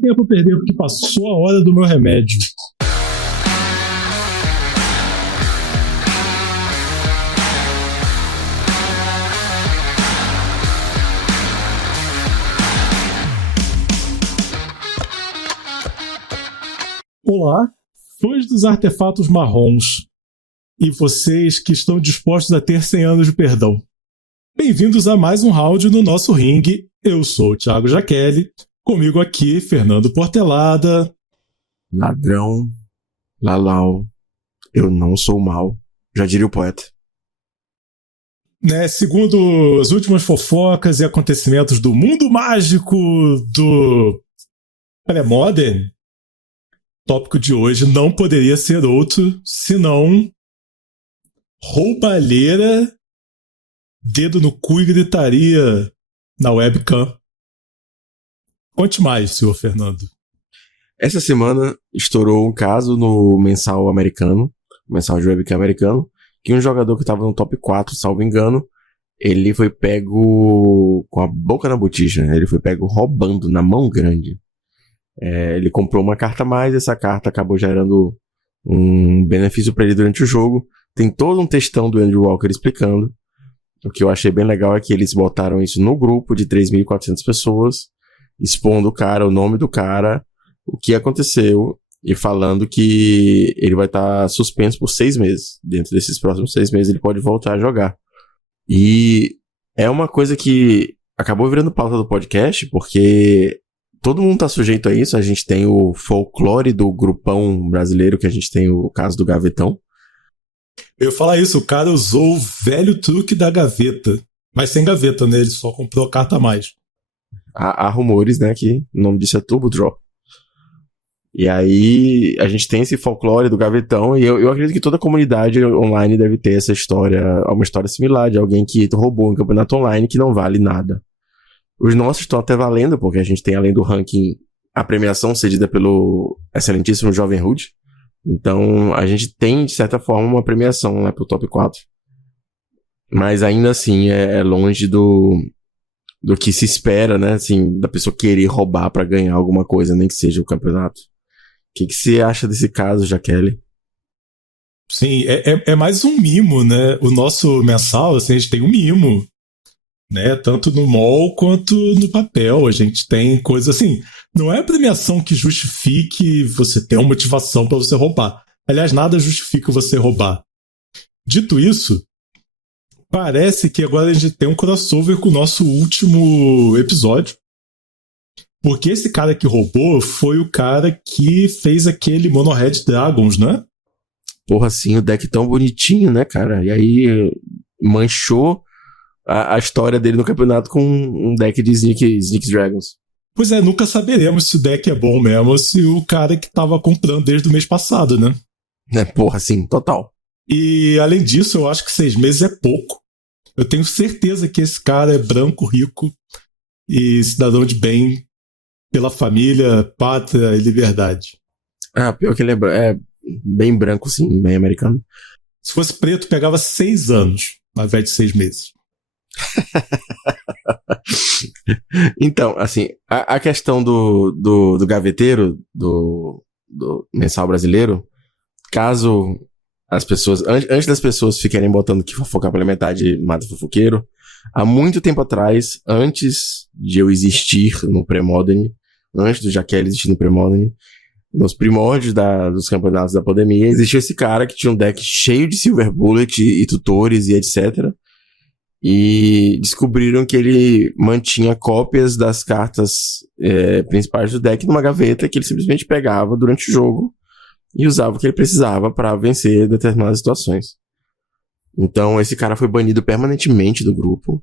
tempo a perder, porque passou a hora do meu remédio. Olá, fãs dos artefatos marrons e vocês que estão dispostos a ter 100 anos de perdão. Bem-vindos a mais um round no nosso ringue. Eu sou o Thiago Jaqueli, comigo aqui Fernando Portelada. Ladrão, lalau, eu não sou mal, já diria o poeta. Segundo as últimas fofocas e acontecimentos do mundo mágico do pré-modern, o tópico de hoje não poderia ser outro senão roubalheira, dedo no cu e gritaria na webcam. Conte mais, senhor Fernando. Essa semana estourou um caso no mensal americano, mensal de webcam americano, que um jogador que estava no top 4, salvo engano, ele foi pego com a boca na botija, ele foi pego roubando na mão grande. Ele comprou uma carta a mais, essa carta acabou gerando um benefício para ele durante o jogo. Tem todo um textão do Andrew Walker explicando. O que eu achei bem legal é que eles botaram isso no grupo de 3.400 pessoas, expondo o cara, o nome do cara, o que aconteceu, e falando que ele vai estar suspenso por 6 meses. Dentro desses próximos 6 meses ele pode voltar a jogar. E é uma coisa que acabou virando pauta do podcast, porque todo mundo tá sujeito a isso. A gente tem o folclore do grupão brasileiro, que a gente tem o caso do Gavetão. Eu ia falar isso, o cara usou o velho truque da gaveta, mas sem gaveta, né? Ele só comprou a carta a mais. Há rumores, né, que o nome disso é Turbo Draw. E aí a gente tem esse folclore do Gavetão, e eu acredito que toda a comunidade online deve ter essa história, uma história similar de alguém que roubou um campeonato online que não vale nada. Os nossos estão até valendo, porque a gente tem, além do ranking, a premiação cedida pelo excelentíssimo Jovem Hood. Então, a gente tem, de certa forma, uma premiação, né, pro top 4. Mas ainda assim, é longe do que se espera, né, assim, da pessoa querer roubar pra ganhar alguma coisa, nem que seja o campeonato. O que você acha desse caso, Jaqueli? Sim, é mais um mimo, né? O nosso mensal, assim, a gente tem um mimo, né? Tanto no mall quanto no papel. A gente tem coisa assim. Não é a premiação que justifique você ter uma motivação para você roubar. Aliás, nada justifica você roubar. Dito isso, parece que agora a gente tem um crossover com o nosso último episódio. Porque esse cara que roubou foi o cara que fez aquele Mono-Red Dragons, né? Porra, sim, o deck tão bonitinho, né, cara? E aí manchou a história dele no campeonato com um deck de Sneak Dragons. Pois é, nunca saberemos se o deck é bom mesmo ou se o cara que tava comprando desde o mês passado, né? Porra, sim, total. E além disso, eu acho que 6 meses é pouco. Eu tenho certeza que esse cara é branco, rico e cidadão de bem pela família, pátria e liberdade. Pior que ele é bem branco, sim, bem americano. Se fosse preto, pegava 6 anos, ao invés de 6 meses. Então, assim, a questão do gaveteiro, do mensal brasileiro, caso as pessoas, antes das pessoas ficarem botando que fofocar pela metade mata fofoqueiro, há muito tempo atrás, antes de eu existir no pré-modern, antes do Jaqueli existir no pré-modern, nos primórdios dos campeonatos da pandemia, existia esse cara que tinha um deck cheio de Silver Bullet e tutores e etc. E descobriram que ele mantinha cópias das cartas principais do deck numa gaveta que ele simplesmente pegava durante o jogo e usava o que ele precisava para vencer determinadas situações. Então esse cara foi banido permanentemente do grupo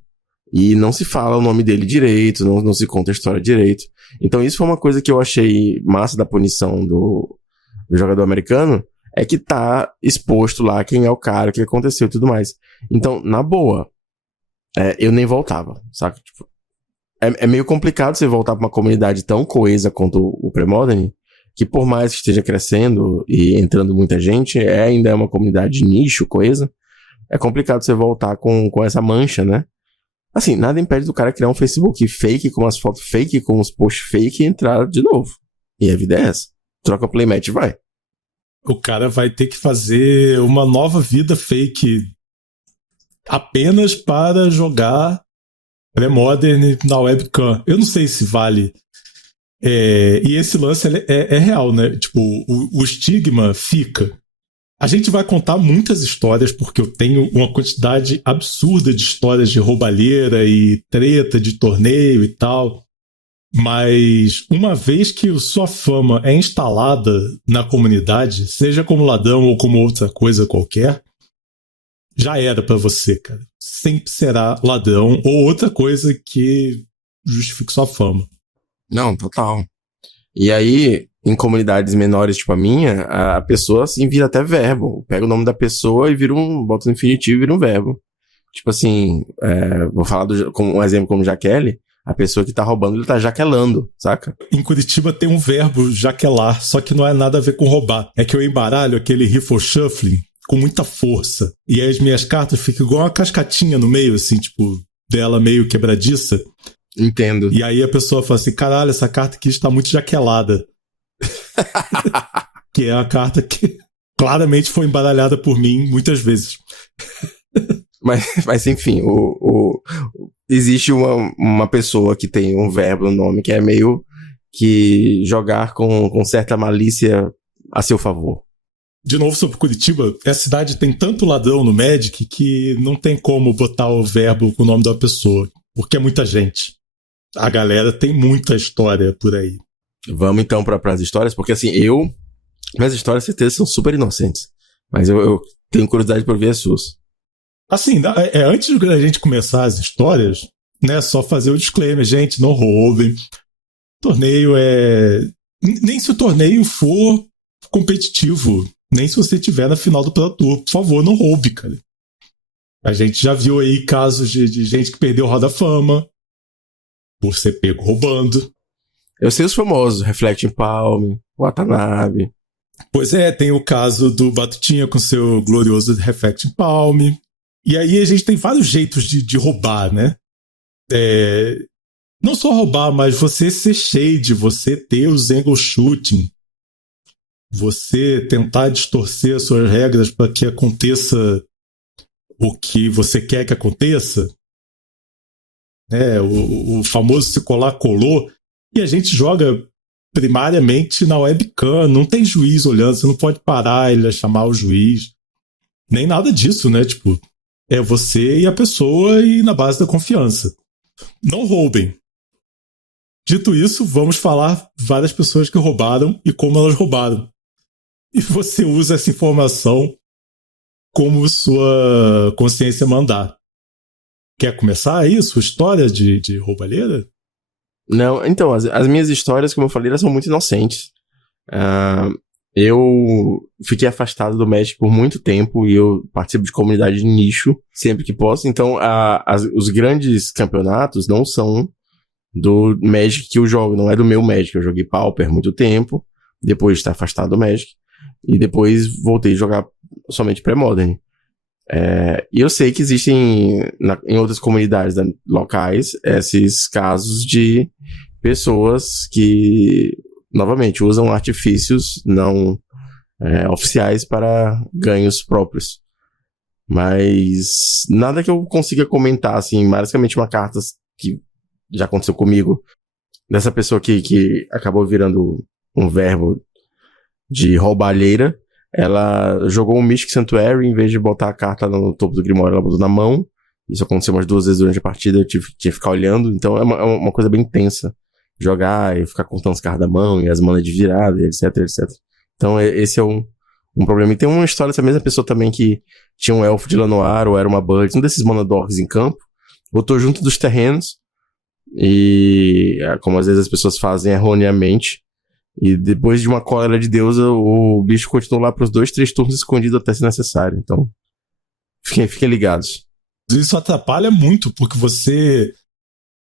e não se fala o nome dele direito, não se conta a história direito. Então isso foi uma coisa que eu achei massa da punição do jogador americano, é que tá exposto lá quem é o cara, o que aconteceu e tudo mais. Então, na boa, eu nem voltava, saca? Tipo, é meio complicado você voltar pra uma comunidade tão coesa quanto o Premodern, que por mais que esteja crescendo e entrando muita gente, ainda é uma comunidade de nicho, coesa. É complicado você voltar com essa mancha, né? Assim, nada impede do cara criar um Facebook fake, com umas fotos fake, com uns posts fake e entrar de novo. E a vida é essa. Troca playmatch e vai. O cara vai ter que fazer uma nova vida fake apenas para jogar pré-modern na webcam. Eu não sei se vale. E esse lance é real, né? Tipo, o estigma fica. A gente vai contar muitas histórias, porque eu tenho uma quantidade absurda de histórias de roubalheira e treta de torneio e tal. Mas uma vez que sua fama é instalada na comunidade, seja como ladrão ou como outra coisa qualquer, já era pra você, cara. Sempre será ladrão ou outra coisa que justifique sua fama. Não, total. E aí, em comunidades menores, tipo a minha, a pessoa, assim, vira até verbo. Pega o nome da pessoa e bota no infinitivo e vira um verbo. Tipo assim, vou falar como um exemplo como Jaqueline, a pessoa que tá roubando, ele tá jaquelando, saca? Em Curitiba tem um verbo jaquelar, só que não é nada a ver com roubar. É que eu embaralho aquele riffle shuffling com muita força. E aí as minhas cartas ficam igual uma cascatinha no meio, assim, tipo, dela meio quebradiça. Entendo. E aí a pessoa fala assim, caralho, essa carta aqui está muito jaquelada. Que é a carta que claramente foi embaralhada por mim muitas vezes. Mas enfim, existe uma pessoa que tem um verbo no nome que é meio que jogar com certa malícia a seu favor. De novo sobre Curitiba, a cidade tem tanto ladrão no Magic que não tem como botar o verbo com o nome da pessoa, porque é muita gente. A galera tem muita história por aí. Vamos então para as histórias, porque assim, minhas histórias, certeza, são super inocentes. Mas eu tenho curiosidade por ver as suas. Assim, antes da gente começar as histórias, né, só fazer o disclaimer, gente, não roubem. Torneio nem se o torneio for competitivo, nem se você estiver na final do Pro Tour, por favor, não roube, cara. A gente já viu aí casos de gente que perdeu Roda Fama por ser pego roubando. Eu sei os famosos, Reflecting Palm, Watanabe. Pois é, tem o caso do Batutinha com seu glorioso Reflecting Palm. E aí a gente tem vários jeitos de roubar, né? Não só roubar, mas você ser shade, você ter os angle shooting, você tentar distorcer as suas regras para que aconteça o que você quer que aconteça. O famoso se colar, colou. E a gente joga primariamente na webcam, não tem juiz olhando, você não pode parar ele a chamar o juiz. Nem nada disso, né? Tipo, é você e a pessoa e na base da confiança. Não roubem. Dito isso, vamos falar várias pessoas que roubaram e como elas roubaram. E você usa essa informação como sua consciência mandar. Quer começar aí sua história de roubalheira? Não, então, as minhas histórias, como eu falei, elas são muito inocentes. Eu fiquei afastado do Magic por muito tempo e eu participo de comunidade de nicho sempre que posso. Então, os grandes campeonatos não são do Magic que eu jogo, não é do meu Magic. Eu joguei Pauper muito tempo, depois de estar afastado do Magic, e depois voltei a jogar somente pré-modern. E eu sei que existem em outras comunidades locais esses casos de pessoas que, novamente, usam artifícios não oficiais para ganhos próprios. Mas nada que eu consiga comentar, assim, basicamente uma carta que já aconteceu comigo, dessa pessoa que acabou virando um verbo de roubalheira. Ela jogou um Mystic Sanctuary, em vez de botar a carta no topo do Grimório, ela botou na mão. Isso aconteceu umas 2 vezes durante a partida, eu tinha que ficar olhando. Então é uma coisa bem tensa. Jogar e ficar contando as cartas da mão, e as manas de virada, etc, etc. Então esse é um problema. E tem uma história dessa mesma pessoa também que tinha um elfo de Lanoir, ou era uma Bird, um desses mana dogs em campo. Botou junto dos terrenos. E como às vezes as pessoas fazem erroneamente. E depois de uma cólera de deusa, o bicho continuou lá pros 2, 3 turnos escondido até se necessário. Então, fiquem ligados. Isso atrapalha muito, porque você,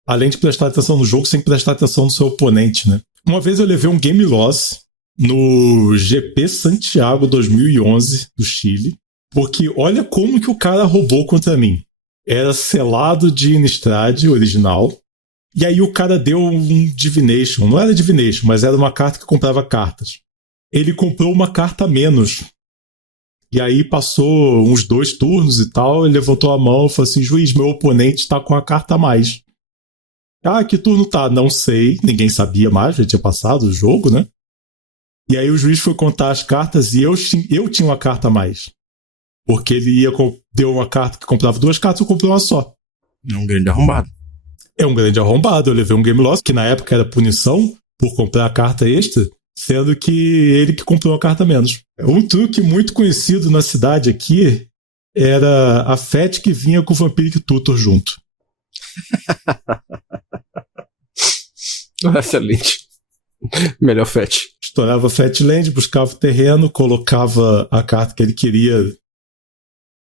além de prestar atenção no jogo, você tem que prestar atenção no seu oponente, né? Uma vez eu levei um game loss no GP Santiago 2011 do Chile, porque olha como que o cara roubou contra mim. Era selado de Innistrad original, E aí o cara deu um divination. Não era divination, mas era uma carta que comprava cartas. Ele comprou uma carta a menos. E aí passou uns 2 turnos e tal, ele levantou a mão e falou assim, juiz, meu oponente tá com a carta a mais. Ah, que turno tá? Não sei, ninguém sabia mais, já tinha passado o jogo, né? E aí o juiz foi contar as cartas e eu tinha uma carta a mais. Porque ele deu uma carta que comprava 2 cartas, eu comprei uma só. É um grande arrombado. É um grande arrombado, eu levei um game loss, que na época era punição por comprar a carta extra, sendo que ele que comprou a carta menos. Um truque muito conhecido na cidade aqui era a FET que vinha com o Vampiric Tutor junto. Excelente. Melhor FET. Estourava FET Land, buscava o terreno, colocava a carta que ele queria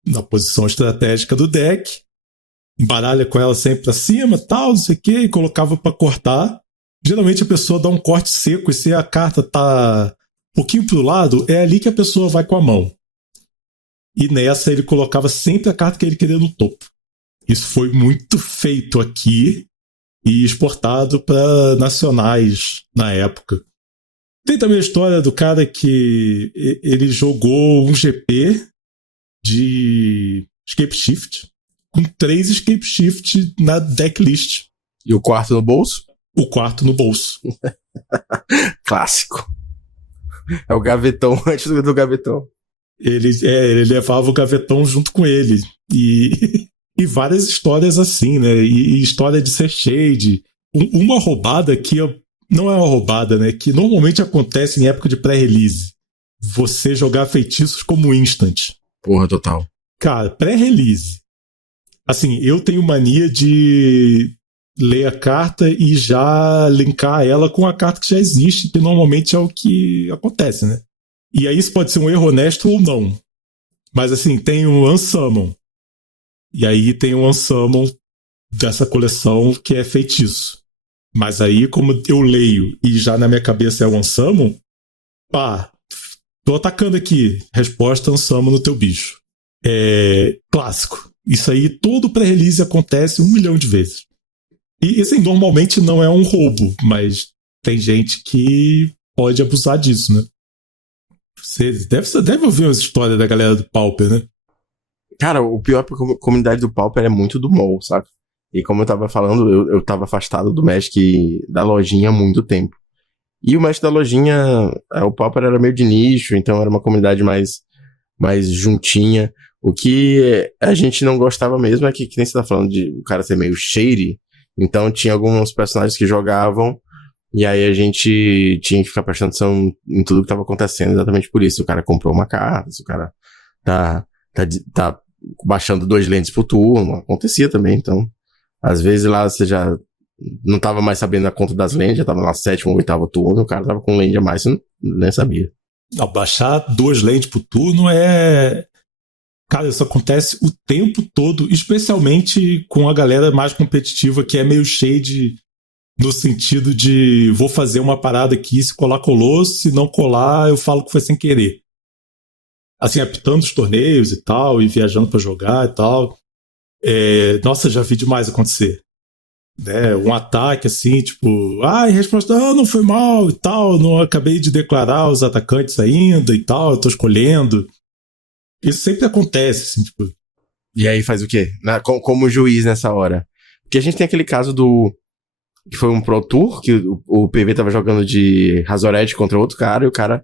na posição estratégica do deck, embaralha com ela sempre pra cima, tal, não sei o que, e colocava pra cortar. Geralmente a pessoa dá um corte seco e se a carta tá um pouquinho pro lado, é ali que a pessoa vai com a mão. E nessa ele colocava sempre a carta que ele queria no topo. Isso foi muito feito aqui e exportado para nacionais na época. Tem também a história do cara que ele jogou um GP de Escape Shift com 3 Escape Shift na decklist. E o quarto no bolso? O quarto no bolso. Clássico. É o gavetão antes do gavetão. Ele levava o gavetão junto com ele. E várias histórias assim, né? E história de ser shade. Uma roubada que não é uma roubada, né? Que normalmente acontece em época de pré-release. Você jogar feitiços como instant. Porra, total. Cara, pré-release. Assim, eu tenho mania de ler a carta e já linkar ela com a carta que já existe, que normalmente é o que acontece, né? E aí isso pode ser um erro honesto ou não. Mas assim, tem o Unsummon. E aí tem o Unsummon dessa coleção que é feitiço. Mas aí, como eu leio e já na minha cabeça é o Unsummon, pá, tô atacando aqui. Resposta Unsummon no teu bicho. É clássico. Isso aí, todo pré-release acontece 1 milhão de vezes. E assim, normalmente não é um roubo, mas tem gente que pode abusar disso, né? Você deve ouvir as histórias da galera do Pauper, né? Cara, o pior é que a comunidade do Pauper é muito do mall, sabe? E como eu tava falando, eu tava afastado do Magic da lojinha há muito tempo. E o Magic da lojinha, o Pauper era meio de nicho, então era uma comunidade mais juntinha. O que a gente não gostava mesmo é que nem você tá falando de o cara ser meio shady. Então tinha alguns personagens que jogavam e aí a gente tinha que ficar prestando atenção em tudo que tava acontecendo exatamente por isso. Se o cara comprou uma carta, se o cara tá baixando 2 lentes por turno, acontecia também. Então, às vezes lá você já não tava mais sabendo a conta das lentes, já tava na 7º ou 8º turno, o cara tava com lente a mais, você nem sabia. Não, baixar 2 lentes por turno é... Cara, isso acontece o tempo todo, especialmente com a galera mais competitiva, que é meio shade no sentido de vou fazer uma parada aqui, se colar, colou, se não colar, eu falo que foi sem querer. Assim, apitando os torneios e tal, e viajando pra jogar e tal. Nossa, já vi demais acontecer. Um ataque assim, tipo, em resposta, não foi mal e tal, não acabei de declarar os atacantes ainda e tal, eu tô escolhendo. Isso sempre acontece, assim, tipo. E aí faz o quê? Como juiz nessa hora? Porque a gente tem aquele caso que foi um Pro Tour, que o PV tava jogando de Razorette contra outro cara, e o cara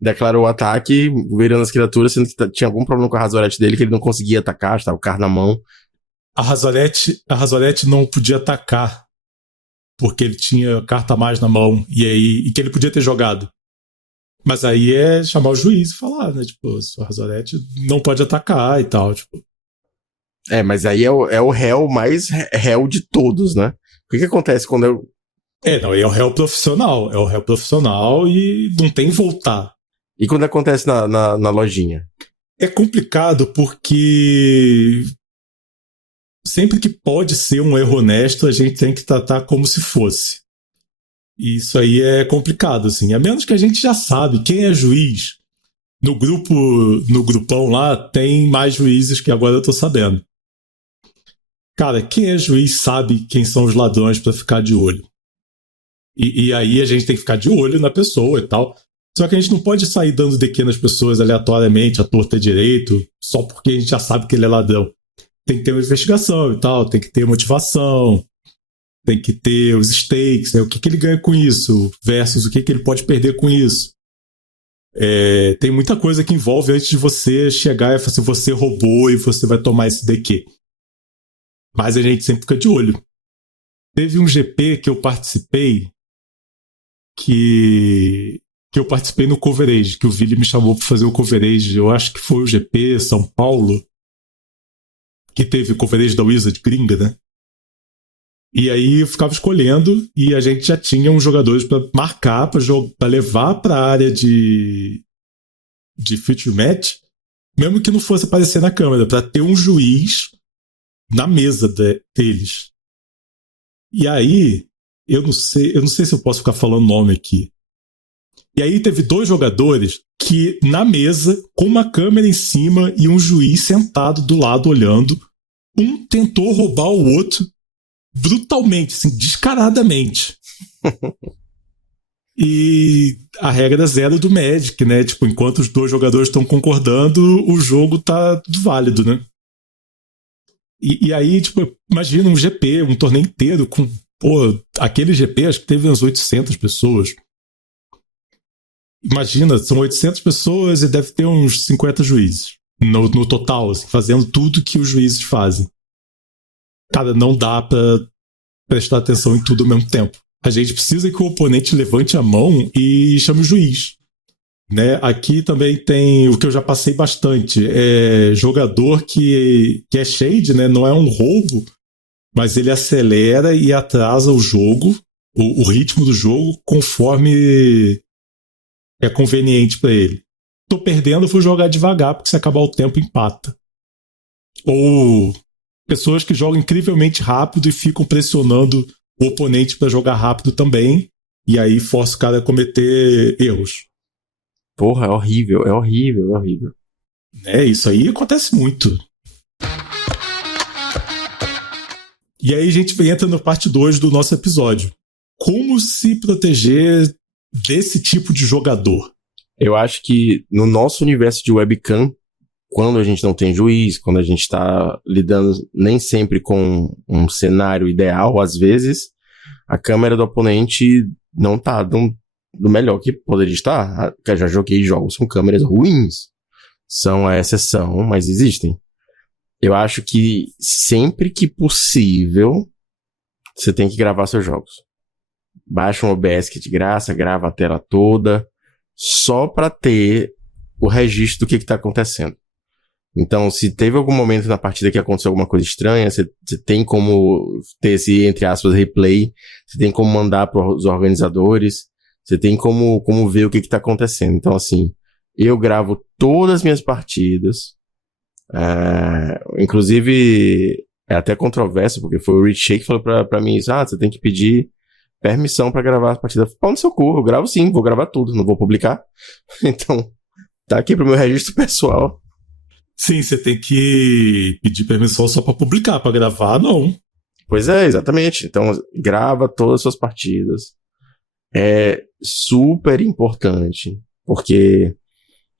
declarou o ataque, virando as criaturas, sendo que tinha algum problema com a Razorette dele, que ele não conseguia atacar, estava o cara na mão. A Razorette não podia atacar, porque ele tinha carta a mais na mão, e que ele podia ter jogado. Mas aí é chamar o juiz e falar, né? Tipo, sua Razorette não pode atacar e tal, tipo. Mas aí é o réu mais réu de todos, né? O que acontece quando eu... É o réu profissional. É o réu profissional e não tem voltar. E quando acontece na lojinha? É complicado porque sempre que pode ser um erro honesto, a gente tem que tratar como se fosse. E isso aí é complicado, assim. A menos que a gente já sabe quem é juiz. No grupão lá, tem mais juízes que agora eu tô sabendo. Cara, quem é juiz sabe quem são os ladrões pra ficar de olho. E aí a gente tem que ficar de olho na pessoa e tal. Só que a gente não pode sair dando DQ nas pessoas aleatoriamente, à torta e direito, só porque a gente já sabe que ele é ladrão. Tem que ter uma investigação e tal, tem que ter motivação, tem que ter os stakes, né? O que ele ganha com isso, versus o que ele pode perder com isso. Tem muita coisa que envolve antes de você chegar e falar assim, você roubou e você vai tomar esse DQ. Mas a gente sempre fica de olho. Teve um GP que eu participei que eu participei no coverage, que o Vili me chamou para fazer o coverage. Eu acho que foi o GP São Paulo, que teve o coverage da Wizard gringa, né? E aí eu ficava escolhendo e a gente já tinha uns jogadores para marcar, para levar para a área de feature match, mesmo que não fosse aparecer na câmera, para ter um juiz na mesa deles. E aí, eu não sei se eu posso ficar falando nome aqui. E aí teve 2 jogadores que, na mesa, com uma câmera em cima e um juiz sentado do lado olhando, um tentou roubar o outro brutalmente, assim, descaradamente. E a regra 0 do Magic, né? Tipo, enquanto os 2 jogadores estão concordando, o jogo tá tudo válido, né? E aí, tipo, imagina um GP, um torneio inteiro com... Pô, aquele GP acho que teve umas 800 pessoas. Imagina, são 800 pessoas e deve ter uns 50 juízes no total, assim, fazendo tudo que os juízes fazem. Cara, não dá pra prestar atenção em tudo ao mesmo tempo. A gente precisa que o oponente levante a mão e chame o juiz. Né? Aqui também tem o que eu já passei bastante. Jogador que é shade, né? Não é um roubo, mas ele acelera e atrasa o jogo, o ritmo do jogo, conforme é conveniente para ele. Tô perdendo, vou jogar devagar, porque se acabar o tempo, empata. Ou pessoas que jogam incrivelmente rápido e ficam pressionando o oponente para jogar rápido também, e aí força o cara a cometer erros. Porra, é horrível, é horrível, é horrível. Isso aí acontece muito. E aí a gente entra na parte 2 do nosso episódio. Como se proteger desse tipo de jogador? Eu acho que no nosso universo de webcam, quando a gente não tem juiz, quando a gente tá lidando nem sempre com um cenário ideal, às vezes, a câmera do oponente não tá do melhor que poderia estar. Eu já joguei jogos com câmeras ruins. São a exceção, mas existem. Eu acho que sempre que possível, você tem que gravar seus jogos. Baixa um OBS que de graça, grava a tela toda, só para ter o registro do que tá acontecendo. Então, se teve algum momento na partida que aconteceu alguma coisa estranha, você tem como ter esse, entre aspas, replay, você tem como mandar para os organizadores, você tem como ver o que tá acontecendo. Então, assim, eu gravo todas as minhas partidas, inclusive, é até controverso, porque foi o Rich Shake que falou pra mim isso, você tem que pedir permissão pra gravar as partidas. Pau no seu cu, eu gravo sim, vou gravar tudo, não vou publicar. Então, tá aqui pro meu registro pessoal. Sim, você tem que pedir permissão só pra publicar, pra gravar, não. Pois é, exatamente. Então, grava todas as suas partidas. É super importante, porque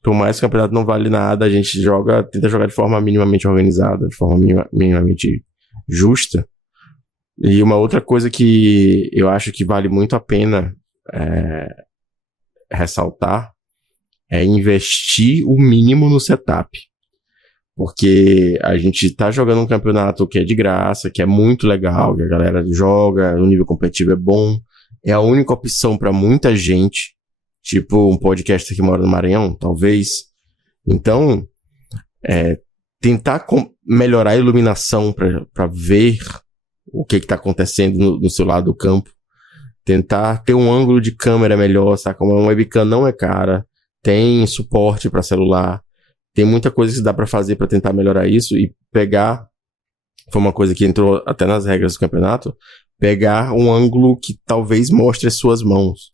por mais que o campeonato não vale nada, a gente tenta jogar de forma minimamente organizada, de forma minimamente justa. E uma outra coisa que eu acho que vale muito a pena ressaltar é investir o mínimo no setup. Porque a gente tá jogando um campeonato que é de graça, que é muito legal, que a galera joga, o nível competitivo é bom, é a única opção para muita gente, tipo um podcaster que mora no Maranhão, talvez. Então, tentar melhorar a iluminação para ver o que tá acontecendo no seu lado do campo, tentar ter um ângulo de câmera melhor, sabe? Como uma webcam não é cara, tem suporte para celular, tem muita coisa que dá para fazer para tentar melhorar isso e pegar, foi uma coisa que entrou até nas regras do campeonato, pegar um ângulo que talvez mostre as suas mãos.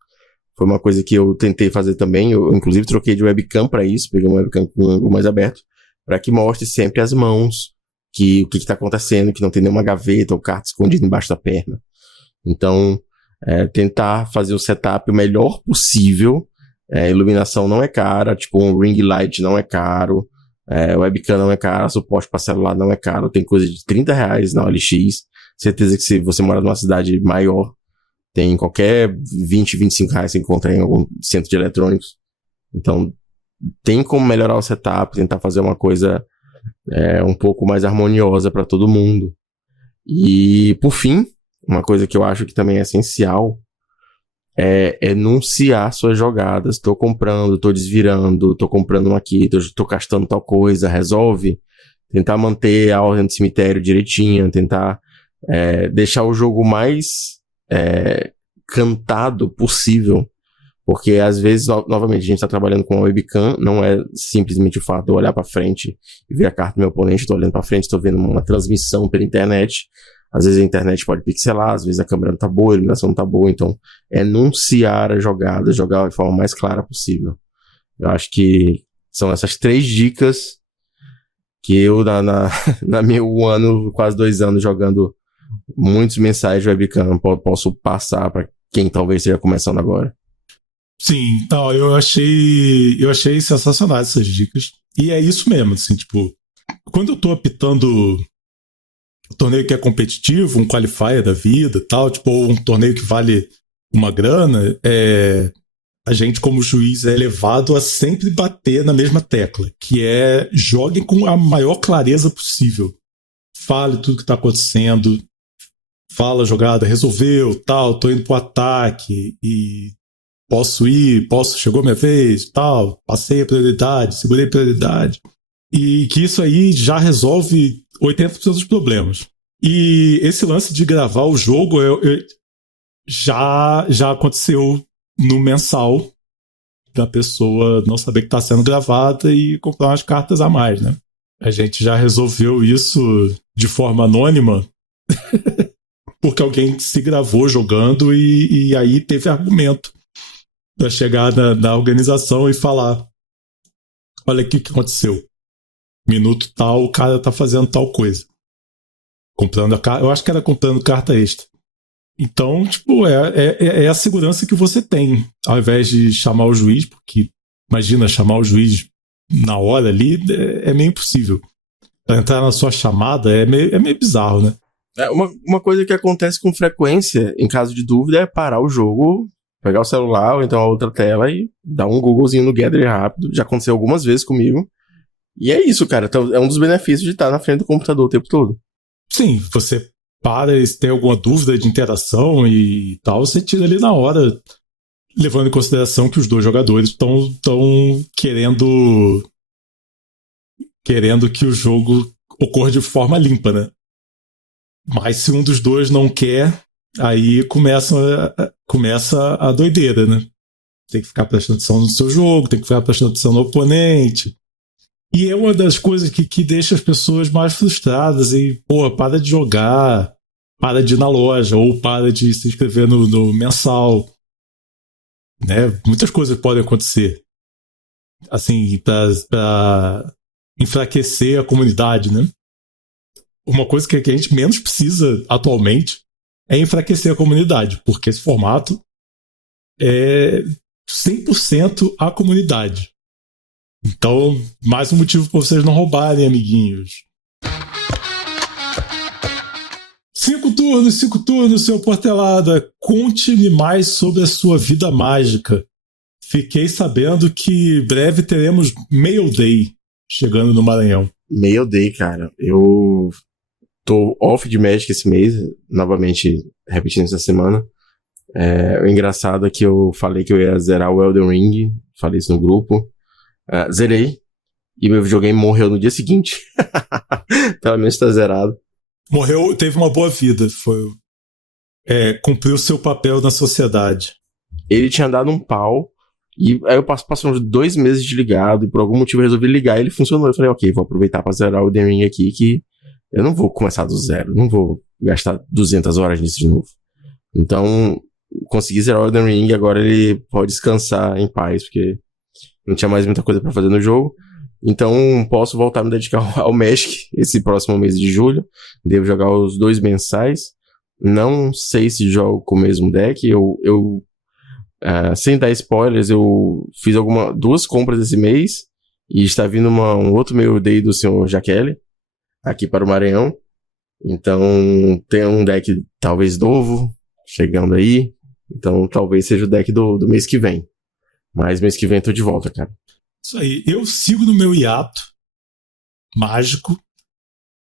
Foi uma coisa que eu tentei fazer também, eu inclusive troquei de webcam para isso, peguei uma webcam com um ângulo mais aberto, para que mostre sempre as mãos, que o que tá acontecendo, que não tem nenhuma gaveta ou carta escondida embaixo da perna. Então, tentar fazer o setup o melhor possível. Iluminação não é cara, tipo um ring light não é caro, webcam não é caro, suporte para celular não é caro, tem coisa de R$30 na OLX. Certeza que se você mora numa cidade maior, tem qualquer R$20, R$25 você encontra em algum centro de eletrônicos. Então, tem como melhorar o setup, tentar fazer uma coisa um pouco mais harmoniosa para todo mundo. E, por fim, uma coisa que eu acho que também é essencial é enunciar suas jogadas. Tô comprando, tô desvirando, tô comprando um aqui, tô gastando tal coisa, resolve. Tentar manter a ordem do cemitério direitinha, tentar deixar o jogo mais cantado possível. Porque às vezes, novamente, a gente tá trabalhando com uma webcam, não é simplesmente o fato de eu olhar pra frente e ver a carta do meu oponente, tô olhando pra frente, tô vendo uma transmissão pela internet. Às vezes a internet pode pixelar, às vezes a câmera não tá boa, a iluminação não tá boa, então enunciar a jogada, jogar de forma mais clara possível. Eu acho que são essas 3 dicas que eu, na meu ano, quase 2 anos jogando muitos mensais de webcam, posso passar pra quem talvez esteja começando agora. Sim, não, eu achei sensacionais essas dicas. E é isso mesmo, assim, tipo, quando eu tô apitando torneio que é competitivo, um qualifier da vida e tal, tipo, ou um torneio que vale uma grana, a gente, como juiz, é levado a sempre bater na mesma tecla, que é jogue com a maior clareza possível. Fale tudo que tá acontecendo, fala a jogada, resolveu, tal, tô indo pro ataque e chegou minha vez, tal, passei a prioridade, segurei a prioridade. E que isso aí já resolve 80% dos problemas. E esse lance de gravar o jogo já aconteceu no mensal da pessoa não saber que está sendo gravada e comprar umas cartas a mais, né? A gente já resolveu isso de forma anônima porque alguém se gravou jogando e aí teve argumento para chegar na organização e falar: olha aqui o que aconteceu. Minuto tal, o cara tá fazendo tal coisa. Comprando a carta. Eu acho que era comprando carta extra. Então, tipo, é a segurança que você tem. Ao invés de chamar o juiz, porque imagina chamar o juiz na hora ali, é meio impossível. Pra entrar na sua chamada é meio bizarro, né? Uma coisa que acontece com frequência, em caso de dúvida, é parar o jogo, pegar o celular ou então a outra tela e dar um Googlezinho no Gather rápido. Já aconteceu algumas vezes comigo. E é isso, cara. Então, é um dos benefícios de estar na frente do computador o tempo todo. Sim, você para e se tem alguma dúvida de interação e tal, você tira ali na hora, levando em consideração que os dois jogadores estão querendo que o jogo ocorra de forma limpa, né? Mas se um dos dois não quer, aí começa a doideira, né? Tem que ficar prestando atenção no seu jogo, tem que ficar prestando atenção no oponente. E é uma das coisas que deixa as pessoas mais frustradas e, para de jogar, para de ir na loja, ou para de se inscrever no mensal. Né? Muitas coisas podem acontecer. Assim, pra enfraquecer a comunidade, né? Uma coisa que a gente menos precisa atualmente é enfraquecer a comunidade, porque esse formato é 100% a comunidade. Então, mais um motivo para vocês não roubarem, amiguinhos. 5 turnos, seu Portelada. Conte-me mais sobre a sua vida mágica. Fiquei sabendo que breve teremos Mail Day chegando no Maranhão. Mail Day, cara. Eu tô off de Magic esse mês, novamente repetindo essa semana. O engraçado é que eu falei que eu ia zerar o Elden Ring, falei isso no grupo. Zerei. E meu videogame morreu no dia seguinte. Pelo menos tá zerado. Morreu, teve uma boa vida. Cumpriu seu papel na sociedade. Ele tinha dado um pau. E aí eu passou uns 2 meses desligado. E por algum motivo eu resolvi ligar e ele funcionou. Eu falei, ok, vou aproveitar pra zerar o Elden Ring aqui. Que eu não vou começar do zero. Não vou gastar 200 horas nisso de novo. Então, consegui zerar o Elden Ring. Agora ele pode descansar em paz. Porque não tinha mais muita coisa pra fazer no jogo. Então, posso voltar a me dedicar ao Magic esse próximo mês de julho. Devo jogar os 2 mensais. Não sei se jogo com o mesmo deck. Sem dar spoilers, eu fiz 2 compras esse mês. E está vindo um outro Meio Day do senhor Jaquele aqui para o Maranhão. Então, tem um deck talvez novo chegando aí. Então, talvez seja o deck do mês que vem. Mas mês que vem eu tô de volta, cara. Isso aí. Eu sigo no meu hiato mágico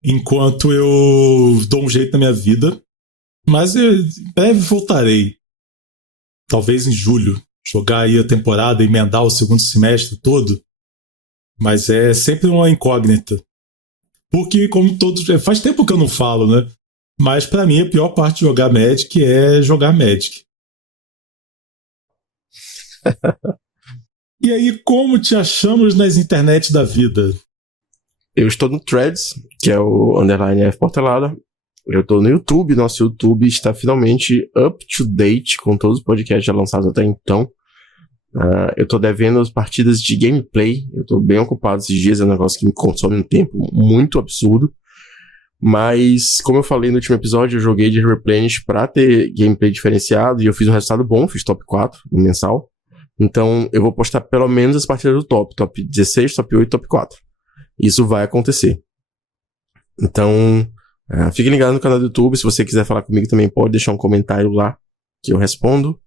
enquanto eu dou um jeito na minha vida. Mas em breve voltarei. Talvez em julho. Jogar aí a temporada, emendar o segundo semestre todo. Mas é sempre uma incógnita. Porque, como todos... Faz tempo que eu não falo, né? Mas pra mim a pior parte de jogar Magic é jogar Magic. E aí, como te achamos nas internet da vida? Eu estou no Threads, que é o _F Portelada. Eu estou no YouTube. Nosso YouTube está finalmente up to date com todos os podcasts já lançados até então. Eu estou devendo as partidas de gameplay. Eu estou bem ocupado esses dias. É um negócio que me consome um tempo muito absurdo. Mas, como eu falei no último episódio, eu joguei de Replenish para ter gameplay diferenciado. E eu fiz um resultado bom. Fiz top 4 no mensal. Então, eu vou postar pelo menos as partidas do top. Top 16, top 8, top 4. Isso vai acontecer. Então, fique ligado no canal do YouTube. Se você quiser falar comigo também, pode deixar um comentário lá, que eu respondo.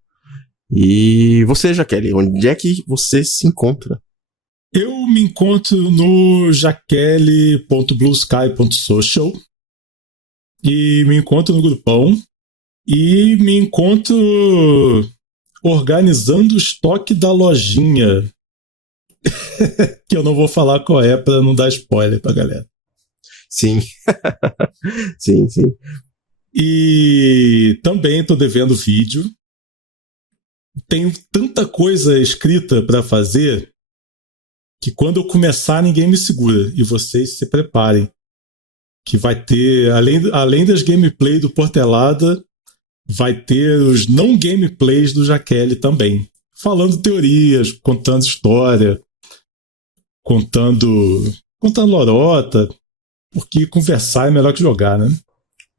E você, Jaquele, onde é que você se encontra? Eu me encontro no jaquele.bluesky.social. E me encontro no grupão. E me encontro organizando o estoque da lojinha. Que eu não vou falar qual é pra não dar spoiler pra galera. Sim. sim. E também tô devendo vídeo. Tenho tanta coisa escrita pra fazer que quando eu começar ninguém me segura. E vocês se preparem. Que vai ter, além das gameplays do Portelada, vai ter os não gameplays do Jaquele também. Falando teorias, contando história, contando lorota, porque conversar é melhor que jogar, né?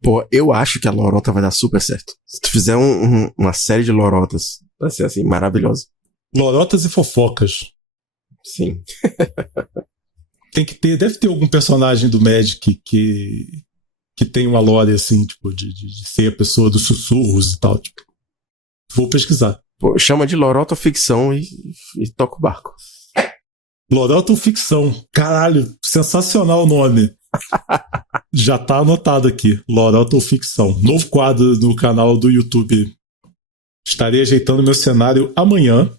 Pô, eu acho que a lorota vai dar super certo. Se tu fizer uma série de lorotas, vai ser assim, maravilhosa. Lorotas e fofocas. Sim. Deve ter algum personagem do Magic que tem uma lore assim, tipo, de ser a pessoa dos sussurros e tal, tipo. Vou pesquisar. Pô, chama de lorota ficção e toca o barco. Lorota ou ficção. Caralho, sensacional o nome. Já tá anotado aqui. Lorota ou ficção. Novo quadro no canal do YouTube. Estarei ajeitando meu cenário amanhã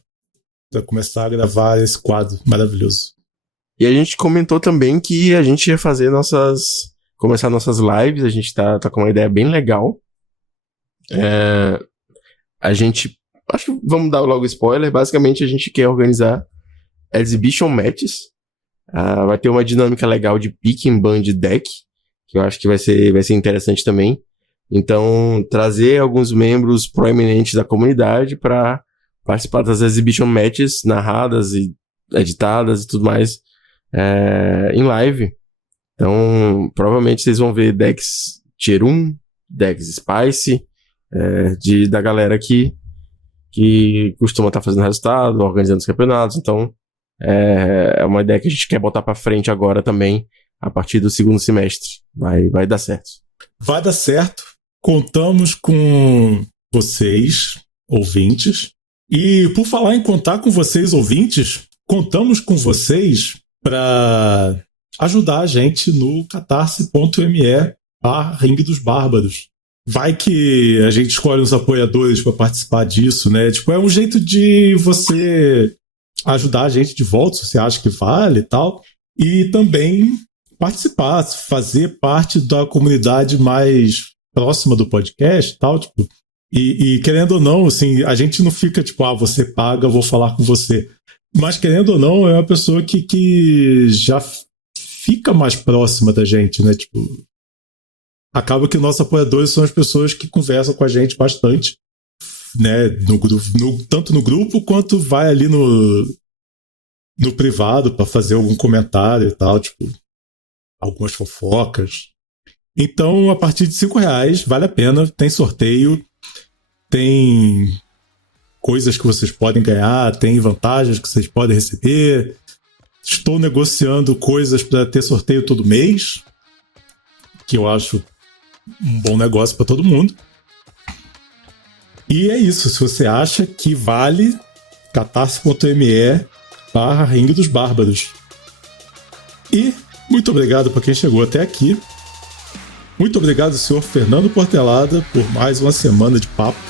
para começar a gravar esse quadro maravilhoso. E a gente comentou também que a gente ia fazer começar nossas lives. A gente tá com uma ideia bem legal. Acho que vamos dar logo spoiler. Basicamente, a gente quer organizar exhibition matches. Vai ter uma dinâmica legal de pick and ban de deck, que eu acho que vai ser interessante também. Então, trazer alguns membros proeminentes da comunidade para participar das exhibition matches narradas e editadas e tudo mais em live. Então, provavelmente vocês vão ver decks Tier 1, decks Spice, da galera que costuma estar fazendo resultado, organizando os campeonatos. Então, é uma ideia que a gente quer botar pra frente agora também, a partir do segundo semestre. Vai dar certo. Vai dar certo. Contamos com vocês, ouvintes. E por falar em contar com vocês, ouvintes, contamos com vocês para ajudar a gente no catarse.me/Ringue dos Bárbaros. Vai que a gente escolhe uns apoiadores para participar disso, né? Tipo, é um jeito de você ajudar a gente de volta, se você acha que vale e tal. E também participar, fazer parte da comunidade mais próxima do podcast e tal, tipo. E querendo ou não, assim, a gente não fica tipo, você paga, eu vou falar com você. Mas querendo ou não, é uma pessoa que já fica mais próxima da gente, né? Tipo, acaba que nossos apoiadores são as pessoas que conversam com a gente bastante, né? Tanto no grupo quanto vai ali no privado para fazer algum comentário e tal, tipo, algumas fofocas. Então, a partir de R$5 vale a pena, tem sorteio, tem coisas que vocês podem ganhar, tem vantagens que vocês podem receber. Estou negociando coisas para ter sorteio todo mês, que eu acho um bom negócio para todo mundo. E é isso, se você acha que vale, catarse.me/Ringue dos Bárbaros. E muito obrigado para quem chegou até aqui. Muito obrigado, senhor Fernando Portelada, por mais uma semana de papo.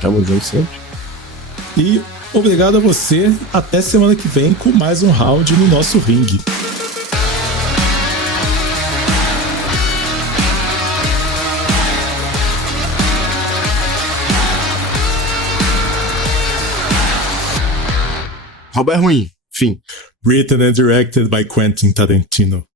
Tamo junto sempre. E obrigado a você. Até semana que vem com mais um round no nosso ringue. Robert Ruim. Fim. Written and directed by Quentin Tarantino.